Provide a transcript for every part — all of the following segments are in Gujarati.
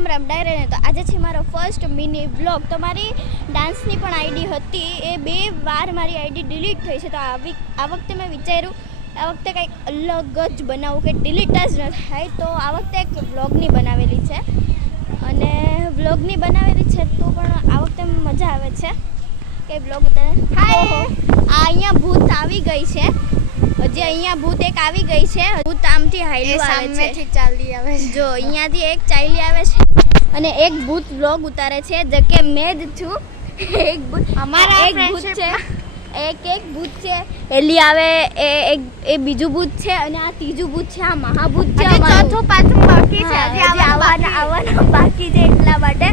રામ રામ ડાયરે તો આજે છે મારો ફર્સ્ટ મિની વ્લોગ. તો મારી ડાન્સની પણ આઈડી હતી, એ 2 વાર મારી આઈડી ડિલીટ થઈ છે. તો આ વખતે મેં વિચાર્યું આ વખતે કંઈક અલગ જ બનાવું કે ડિલીટ જ ન થાય. તો આ વખતે એક વ્લોગની બનાવેલી છે અને વ્લોગની બનાવેલી છે તો પણ આ વખતે મજા આવે છે કે વ્લોગ ઉતારે. આ અહીંયા ભૂત આવી ગઈ છે, હજી અહીંયા ભૂત એક આવી ગઈ છે. ભૂત આમથી હાઈલું આવે છે, ચાલી આવે છે. જો અહીંયાથી એક ચાલી આવે છે અને એક ભૂત વ્લોગ ઉતારે છે જે કે મેં જ છું. એક ભૂત અમારા એક ભૂત છે, એક ભૂત છે, એલી આવે એ બીજું ભૂત છે અને આ ત્રીજું ભૂત છે, આ મહાભૂત છે. ચોથું પાંચમું બાકી છે, હજી આવવાના બાકી છે એટલા માટે.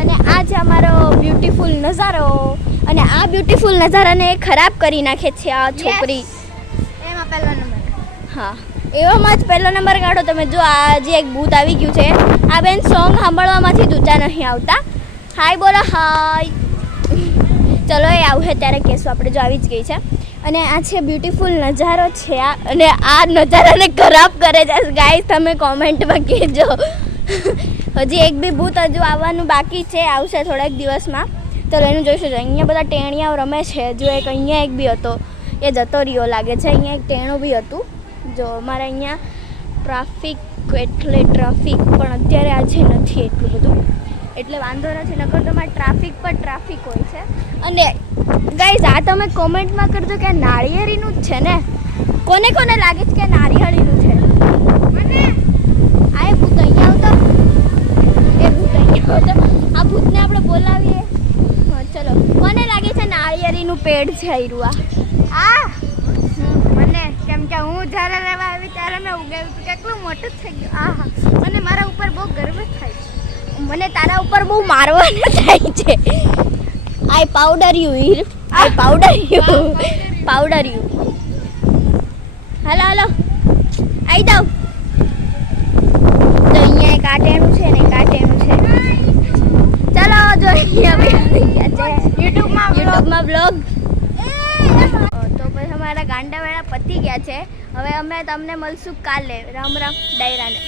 અને આ છે અમારો બ્યુટીફુલ નજારો અને આ બ્યુટીફુલ નજારાને ખરાબ કરી નાખે છે આ છોકરી. એમાં પહેલો નંબર. હા, એવામાં જ પહેલો નંબર કાઢો તમે. જો આ જે એક ભૂત આવી ગયું છે, આ બેન સોંગ સાંભળવામાંથી જ ઊંચા નહીં આવતા. હાય બોલો હાય. ચલો એ આવશે ત્યારે કહેશું આપણે. જો આવી જ ગઈ છે અને આ છે બ્યુટીફુલ નજારો છે આ, અને આ નજારાને ખરાબ કરે છે ગાઈસ. તમે કોમેન્ટમાં કહેજો. હજી એક બી ભૂત હજુ આવવાનું બાકી છે, આવશે થોડાક દિવસમાં. તો એનું જોઈશું. અહીંયા બધા ટેણિયાઓ રમે છે. જો એક અહીંયા એક બી હતો, એ જતો રહ્યો લાગે છે. અહીંયા એક ટેણું બી હતું. જો અમારે અહીંયા ટ્રાફિક એટલે ટ્રાફિક, પણ અત્યારે આજે નથી એટલું બધું, એટલે વાંધો નથી. નકર તો અમારે ટ્રાફિક પર ટ્રાફિક હોય છે. અને ગાઈઝ આ તમે કોમેન્ટમાં કરજો કે નાળિયેરીનું જ છે ને? કોને કોને લાગે છે કે નાળિયેરીનું છે? મને આ ભૂત અહીંયા આવતો, એ ભૂત અહીંયા આવતો. આ ભૂતને આપણે બોલાવીએ. હા ચલો, કોને લાગે છે નાળિયેરીનું પેડ છે આયરું આ? મને કેમ કે હું જ્યારે રહેવા આવી ત્યારે મેં ઉગાવ્યું હતું, કેટલું મોટું થઈ ગયું. આહા, મને મારા ઉપર બહુ ગર્વ થાય છે. મને તારા ઉપર બહુ મારવાનું થાય છે. I powder you here, I powder you, powder you. હાલો હાલો આવી જાવ. તો અહીંયા એક આટેણું છે ને એક આટેણું છે. ચાલો જો અહીંયા યુટ્યુબમાં બ્લોગ. તો પછી અમારા ગાંડા વેળા પતી ગયા છે. હવે અમે તમને મળશું કાલે. રામ રામ ડાયરાને.